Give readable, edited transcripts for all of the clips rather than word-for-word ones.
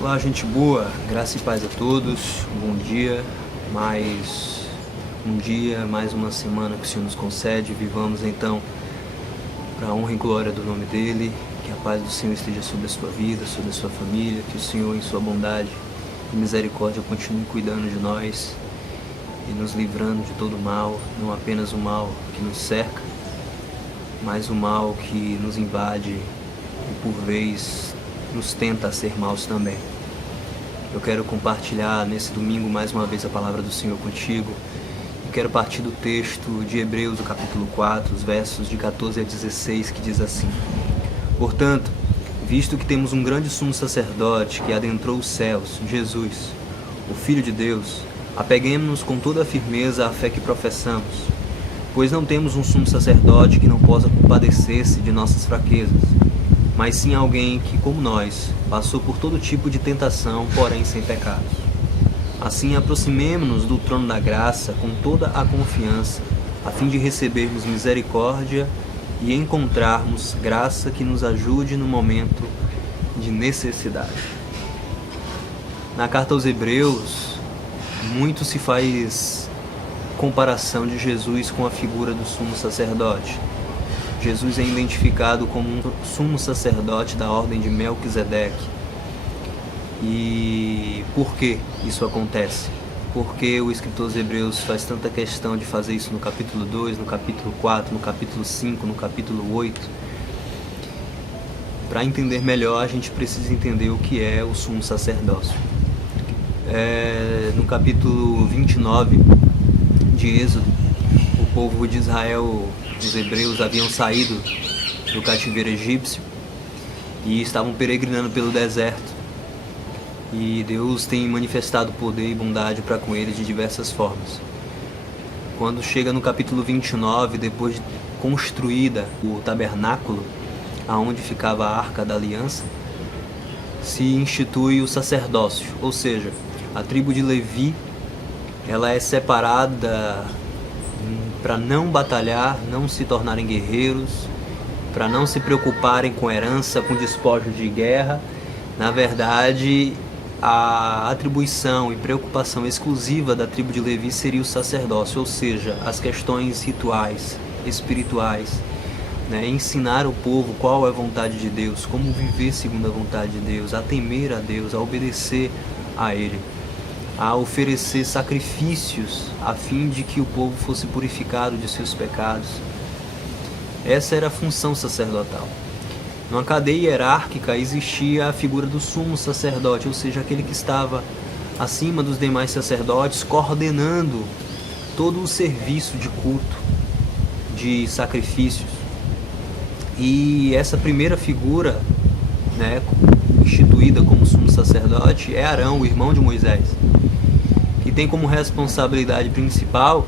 Olá, gente boa, graça e paz a todos, bom dia, mais um dia, mais uma semana que o Senhor nos concede, vivamos então para a honra e glória do nome dEle, que a paz do Senhor esteja sobre a sua vida, sobre a sua família, que o Senhor em sua bondade e misericórdia continue cuidando de nós e nos livrando de todo o mal, não apenas o mal que nos cerca, mas o mal que nos invade e por vez nos tenta a ser maus também. Eu quero compartilhar nesse domingo mais uma vez a palavra do Senhor contigo e quero partir do texto de Hebreus, o capítulo 4, os versos de 14 a 16, que diz assim: Portanto, visto que temos um grande sumo sacerdote que adentrou os céus, Jesus, o Filho de Deus, apeguemo-nos com toda a firmeza à fé que professamos, pois não temos um sumo sacerdote que não possa compadecer-se de nossas fraquezas, mas sim alguém que, como nós, passou por todo tipo de tentação, porém sem pecados. Assim, aproximemo-nos do trono da graça com toda a confiança, a fim de recebermos misericórdia e encontrarmos graça que nos ajude no momento de necessidade. Na carta aos Hebreus, muito se faz comparação de Jesus com a figura do sumo sacerdote. Jesus é identificado como um sumo sacerdote da ordem de Melquisedeque. E por que isso acontece? Porque o escritor aos Hebreus faz tanta questão de fazer isso no capítulo 2, no capítulo 4, no capítulo 5, no capítulo 8? Para entender melhor, a gente precisa entender o que é o sumo sacerdócio. No capítulo 29 de Êxodo, o povo de Israel, os hebreus, haviam saído do cativeiro egípcio e estavam peregrinando pelo deserto. E Deus tem manifestado poder e bondade para com eles de diversas formas. Quando chega no capítulo 29, depois de construída o tabernáculo, aonde ficava a Arca da Aliança, se institui o sacerdócio, ou seja, a tribo de Levi, ela é separada para não batalhar, não se tornarem guerreiros, para não se preocuparem com herança, com despojos de guerra. Na verdade, a atribuição e preocupação exclusiva da tribo de Levi seria o sacerdócio, ou seja, as questões rituais, espirituais, ensinar o povo qual é a vontade de Deus, como viver segundo a vontade de Deus, a temer a Deus, a obedecer a Ele, a oferecer sacrifícios a fim de que o povo fosse purificado de seus pecados. Essa era a função sacerdotal. Numa cadeia hierárquica existia a figura do sumo sacerdote, ou seja, aquele que estava acima dos demais sacerdotes, coordenando todo o serviço de culto, de sacrifícios. E essa primeira figura, instituída como sumo sacerdote, é Arão, o irmão de Moisés, que tem como responsabilidade principal,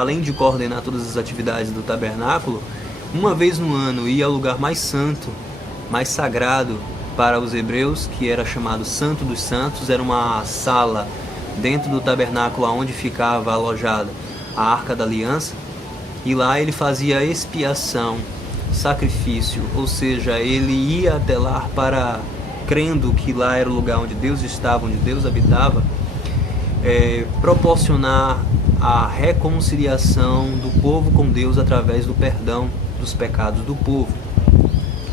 além de coordenar todas as atividades do tabernáculo, uma vez no ano ir ao lugar mais santo, mais sagrado para os hebreus, que era chamado Santo dos Santos. Era uma sala dentro do tabernáculo onde ficava alojada a Arca da Aliança, e lá ele fazia expiação, sacrifício, ou seja, ele ia até lá para, crendo que lá era o lugar onde Deus estava, onde Deus habitava, proporcionar a reconciliação do povo com Deus através do perdão dos pecados do povo.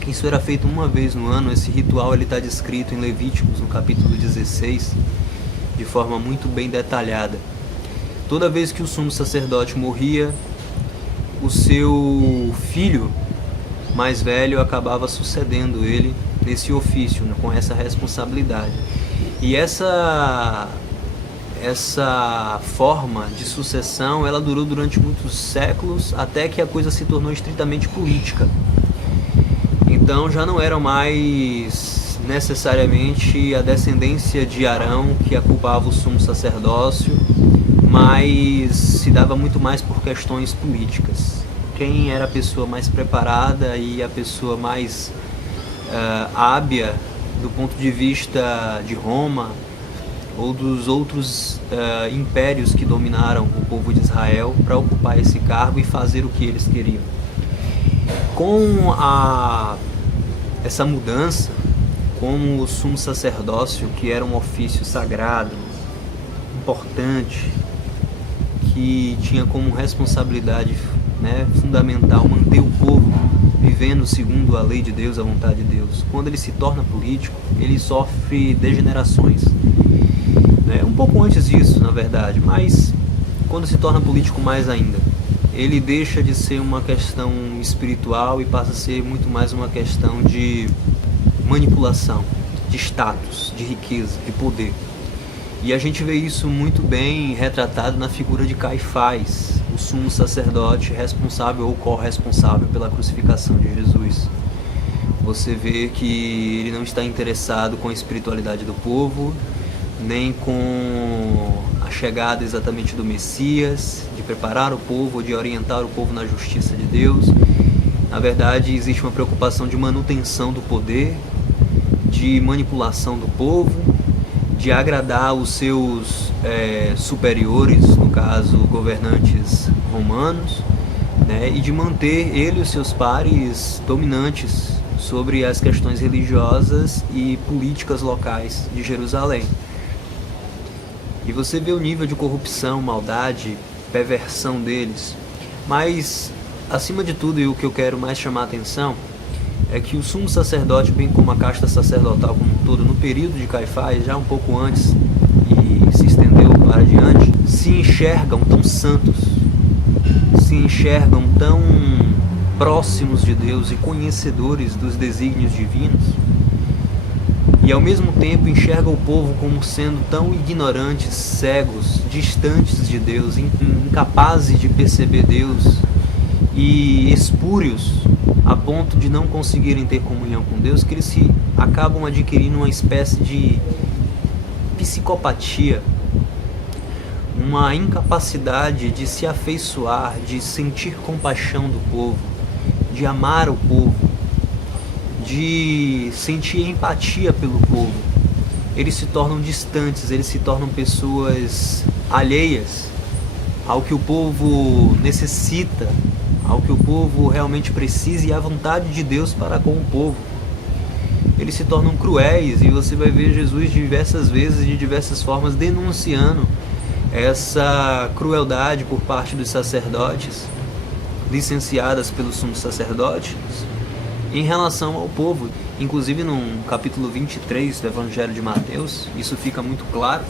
Isso era feito uma vez no ano. Esse ritual está descrito em Levíticos, no capítulo 16, de forma muito bem detalhada. Toda vez que o sumo sacerdote morria, o seu filho mais velho acabava sucedendo ele nesse ofício, com essa responsabilidade. E essa forma de sucessão, ela durou durante muitos séculos, até que a coisa se tornou estritamente política. Então já não era mais necessariamente a descendência de Arão que ocupava o sumo sacerdócio, mas se dava muito mais por questões políticas. Quem era a pessoa mais preparada e a pessoa mais hábil do ponto de vista de Roma ou dos outros impérios que dominaram o povo de Israel, para ocupar esse cargo e fazer o que eles queriam. Com essa mudança, como o sumo sacerdócio, que era um ofício sagrado, importante, que tinha como responsabilidade, fundamental manter o povo vivendo segundo a lei de Deus, a vontade de Deus. Quando ele se torna político, ele sofre degenerações. Um pouco antes disso, na verdade, mas quando se torna político mais ainda, ele deixa de ser uma questão espiritual e passa a ser muito mais uma questão de manipulação, de status, de riqueza, de poder. E a gente vê isso muito bem retratado na figura de Caifás, o sumo sacerdote responsável ou corresponsável pela crucificação de Jesus. Você vê que ele não está interessado com a espiritualidade do povo, nem com a chegada exatamente do Messias, de preparar o povo, de orientar o povo na justiça de Deus. Na verdade, existe uma preocupação de manutenção do poder, de manipulação do povo, de agradar os seus superiores, no caso governantes romanos, e de manter ele e os seus pares dominantes sobre as questões religiosas e políticas locais de Jerusalém. E você vê o nível de corrupção, maldade, perversão deles. Mas, acima de tudo, e o que eu quero mais chamar a atenção, é que o sumo sacerdote, bem como a casta sacerdotal como um todo, no período de Caifás, já um pouco antes e se estendeu para diante, se enxergam tão santos, se enxergam tão próximos de Deus e conhecedores dos desígnios divinos, e ao mesmo tempo enxerga o povo como sendo tão ignorantes, cegos, distantes de Deus, incapazes de perceber Deus e espúrios a ponto de não conseguirem ter comunhão com Deus, que eles se acabam adquirindo uma espécie de psicopatia, uma incapacidade de se afeiçoar, de sentir compaixão do povo, de amar o povo, de sentir empatia pelo povo. Eles se tornam distantes, eles se tornam pessoas alheias ao que o povo necessita, ao que o povo realmente precisa e à vontade de Deus para com o povo. Eles se tornam cruéis, e você vai ver Jesus diversas vezes, de diversas formas, denunciando essa crueldade por parte dos sacerdotes, licenciadas pelos sumos sacerdotes, em relação ao povo. Inclusive no capítulo 23 do Evangelho de Mateus, isso fica muito claro,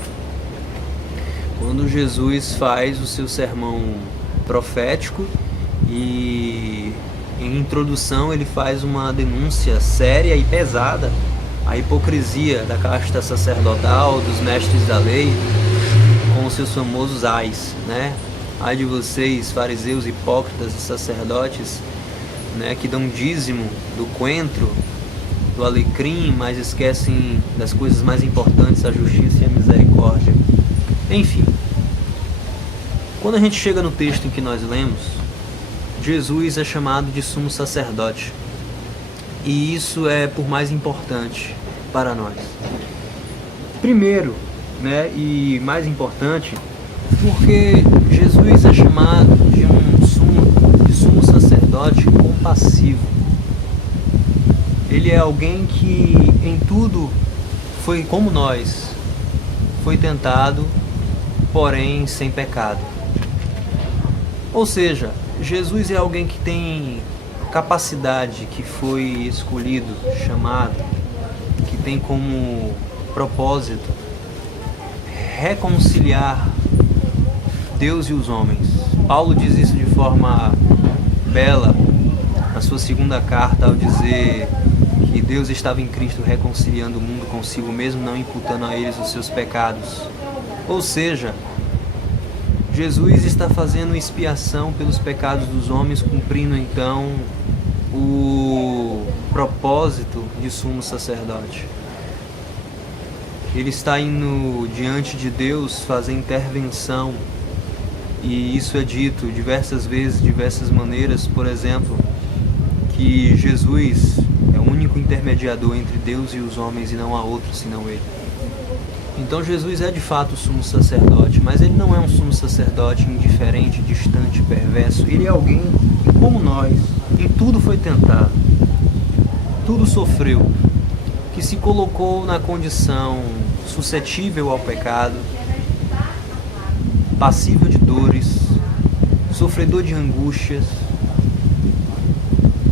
quando Jesus faz o seu sermão profético, e em introdução ele faz uma denúncia séria e pesada à hipocrisia da casta sacerdotal, dos mestres da lei, com os seus famosos ais, Ai de vocês, fariseus, hipócritas e sacerdotes, que dão dízimo do coentro, do alecrim, mas esquecem das coisas mais importantes, a justiça e a misericórdia. Enfim, quando a gente chega no texto em que nós lemos, Jesus é chamado de sumo sacerdote, e isso é por mais importante para nós. Primeiro, e mais importante, porque Jesus é chamado de sumo sacerdote compassivo. Ele é alguém que em tudo foi como nós, foi tentado, porém sem pecado. Ou seja, Jesus é alguém que tem capacidade, que foi escolhido, chamado, que tem como propósito reconciliar Deus e os homens. Paulo diz isso de forma bela na sua segunda carta, ao dizer que Deus estava em Cristo reconciliando o mundo consigo mesmo, não imputando a eles os seus pecados. Ou seja, Jesus está fazendo expiação pelos pecados dos homens, cumprindo então o propósito de sumo sacerdote. Ele está indo diante de Deus fazer intervenção, e isso é dito diversas vezes, diversas maneiras. Por exemplo, que Jesus é o único intermediador entre Deus e os homens, e não há outro senão Ele. Então Jesus é de fato o sumo sacerdote, mas Ele não é um sumo sacerdote indiferente, distante, perverso. Ele é alguém que, como nós, em tudo foi tentado, tudo sofreu, que se colocou na condição suscetível ao pecado, passível de dores, sofredor de angústias,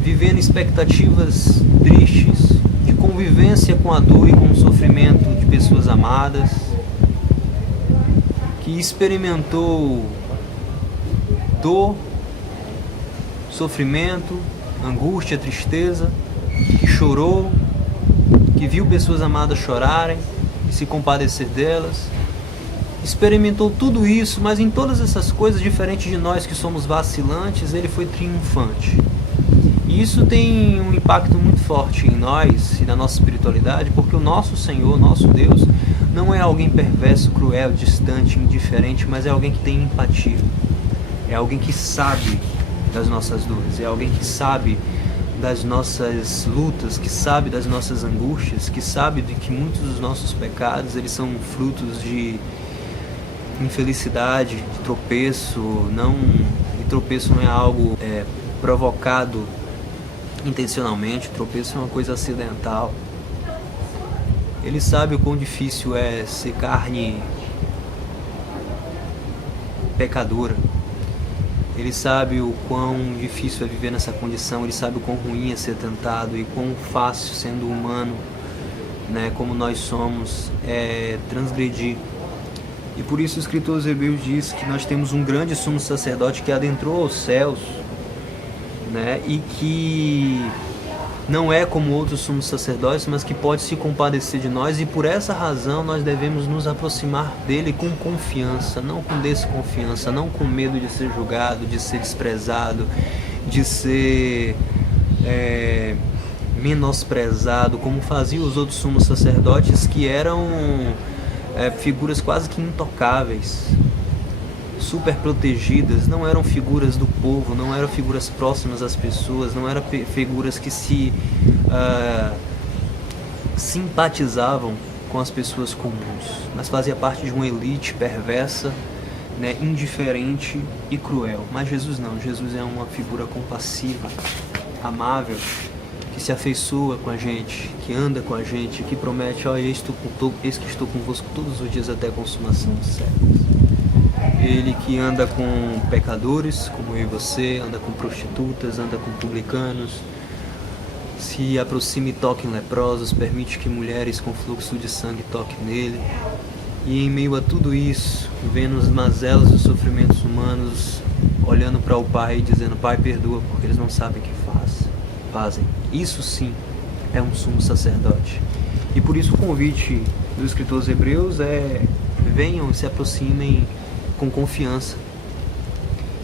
vivendo expectativas tristes de convivência com a dor e com o sofrimento de pessoas amadas, que experimentou dor, sofrimento, angústia, tristeza, que chorou, que viu pessoas amadas chorarem e se compadecer delas, experimentou tudo isso, mas em todas essas coisas, diferente de nós que somos vacilantes, ele foi triunfante. E isso tem um impacto muito forte em nós e na nossa espiritualidade, porque o nosso Senhor, nosso Deus, não é alguém perverso, cruel, distante, indiferente, mas é alguém que tem empatia. É alguém que sabe das nossas dores, é alguém que sabe das nossas lutas, que sabe das nossas angústias, que sabe de que muitos dos nossos pecados, eles são frutos de infelicidade, de tropeço. E tropeço não é algo provocado intencionalmente, tropeço é uma coisa acidental. Ele sabe o quão difícil é ser carne pecadora. Ele sabe o quão difícil é viver nessa condição, ele sabe o quão ruim é ser tentado e quão fácil, sendo humano, né, como nós somos, é transgredir. E por isso o escritor aos Hebreus diz que nós temos um grande sumo sacerdote que adentrou os céus, né, e que não é como outros sumos sacerdotes, mas que pode se compadecer de nós, e por essa razão nós devemos nos aproximar dele com confiança, não com desconfiança, não com medo de ser julgado, de ser desprezado, de ser menosprezado, como faziam os outros sumos sacerdotes, que eram figuras quase que intocáveis, super protegidas, não eram figuras do povo, não eram figuras próximas às pessoas, não eram figuras que se simpatizavam com as pessoas comuns, mas fazia parte de uma elite perversa, né, indiferente e cruel. Mas Jesus não, Jesus é uma figura compassiva, amável, que se afeiçoa com a gente, que anda com a gente, que promete: ó, eis que estou convosco todos os dias até a consumação dos séculos. Ele que anda com pecadores, como eu e você, anda com prostitutas, anda com publicanos, se aproxima e toca em leprosos, permite que mulheres com fluxo de sangue toquem nele. E em meio a tudo isso, vendo as mazelas e os sofrimentos humanos, olhando para o Pai e dizendo: Pai, perdoa, porque eles não sabem o que fazem. Isso sim é um sumo sacerdote. E por isso o convite dos escritores hebreus é: venham e se aproximem com confiança.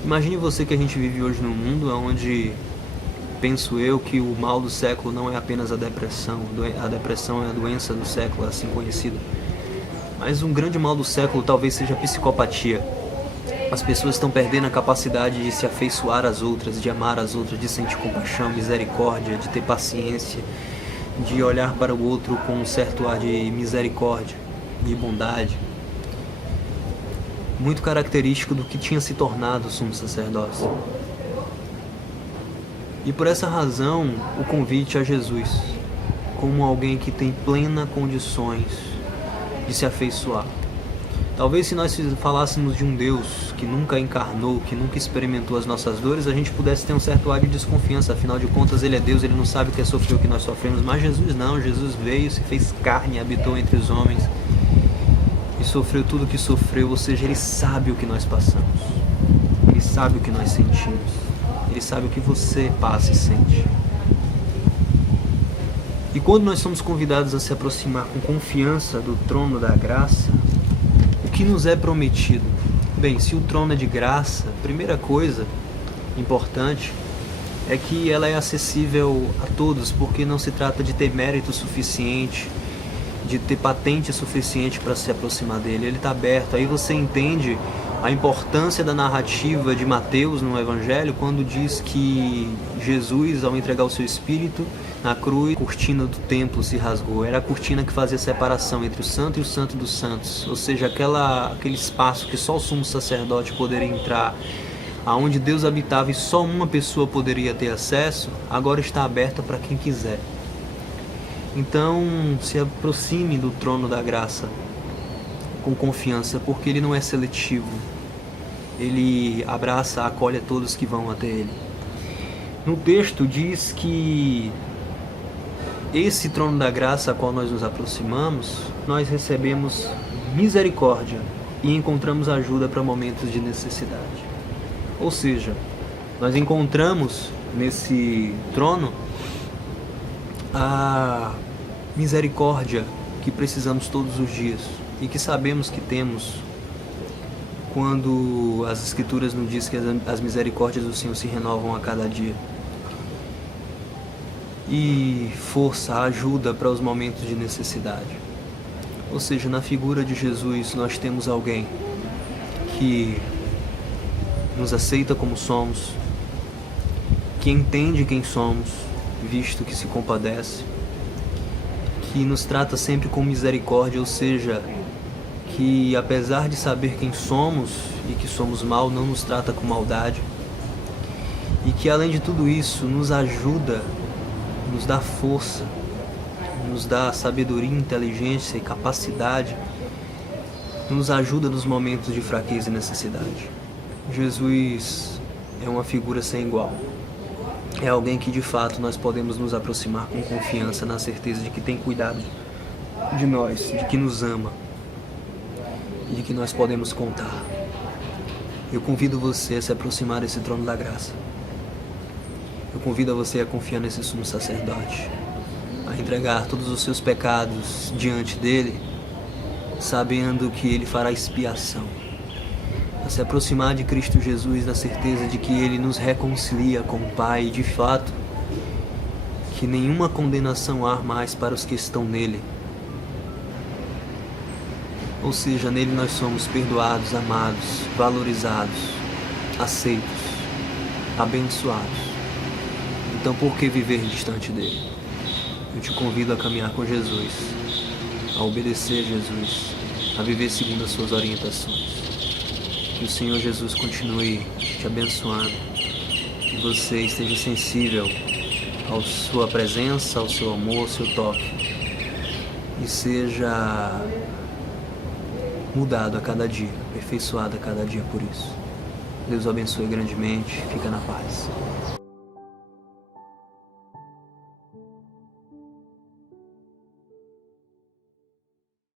Imagine você que a gente vive hoje num mundo onde, penso eu, que o mal do século não é apenas a depressão. A depressão é a doença do século, assim conhecida. Mas um grande mal do século talvez seja a psicopatia. As pessoas estão perdendo a capacidade de se afeiçoar às outras, de amar as outras, de sentir compaixão, misericórdia, de ter paciência, de olhar para o outro com um certo ar de misericórdia e bondade, muito característico do que tinha se tornado o sumo sacerdócio. E por essa razão, o convite a Jesus, como alguém que tem plenas condições de se afeiçoar. Talvez se nós falássemos de um Deus que nunca encarnou, que nunca experimentou as nossas dores, a gente pudesse ter um certo ar de desconfiança. Afinal de contas, Ele é Deus, Ele não sabe o que é sofrer o que nós sofremos. Mas Jesus não, Jesus veio, se fez carne, habitou entre os homens e sofreu tudo o que sofreu, ou seja, Ele sabe o que nós passamos, Ele sabe o que nós sentimos, Ele sabe o que você passa e sente. E quando nós somos convidados a se aproximar com confiança do trono da graça, o que nos é prometido? Bem, se o trono é de graça, a primeira coisa importante é que ela é acessível a todos, porque não se trata de ter mérito suficiente, de ter patente suficiente para se aproximar dele. Ele está aberto. Aí você entende a importância da narrativa de Mateus no Evangelho, quando diz que Jesus, ao entregar o seu Espírito na cruz, a cortina do templo se rasgou. Era a cortina que fazia separação entre o santo e o santo dos santos, ou seja, aquele espaço que só o sumo sacerdote poderia entrar, aonde Deus habitava e só uma pessoa poderia ter acesso, agora está aberta para quem quiser. Então, se aproxime do trono da graça com confiança, porque Ele não é seletivo. Ele abraça, acolhe a todos que vão até Ele. No texto diz que esse trono da graça a qual nós nos aproximamos, nós recebemos misericórdia e encontramos ajuda para momentos de necessidade. Ou seja, nós encontramos nesse trono a misericórdia que precisamos todos os dias e que sabemos que temos quando as Escrituras nos dizem que as misericórdias do Senhor se renovam a cada dia. E força, ajuda para os momentos de necessidade. Ou seja, na figura de Jesus nós temos alguém que nos aceita como somos, que entende quem somos, visto que se compadece, que nos trata sempre com misericórdia, ou seja, que apesar de saber quem somos e que somos mal, não nos trata com maldade, e que além de tudo isso nos ajuda, nos dá força, nos dá sabedoria, inteligência e capacidade, nos ajuda nos momentos de fraqueza e necessidade. Jesus é uma figura sem igual. É alguém que de fato nós podemos nos aproximar com confiança, na certeza de que tem cuidado de nós, de que nos ama e de que nós podemos contar. Eu convido você a se aproximar desse trono da graça. Eu convido você a confiar nesse sumo sacerdote, a entregar todos os seus pecados diante dele, sabendo que ele fará expiação. A se aproximar de Cristo Jesus na certeza de que Ele nos reconcilia com o Pai e, de fato, que nenhuma condenação há mais para os que estão nele. Ou seja, nele nós somos perdoados, amados, valorizados, aceitos, abençoados. Então, por que viver distante dele? Eu te convido a caminhar com Jesus, a obedecer a Jesus, a viver segundo as suas orientações. Que o Senhor Jesus continue te abençoando, que você esteja sensível à sua presença, ao seu amor, ao seu toque, e seja mudado a cada dia, aperfeiçoado a cada dia por isso. Deus o abençoe grandemente, fica na paz.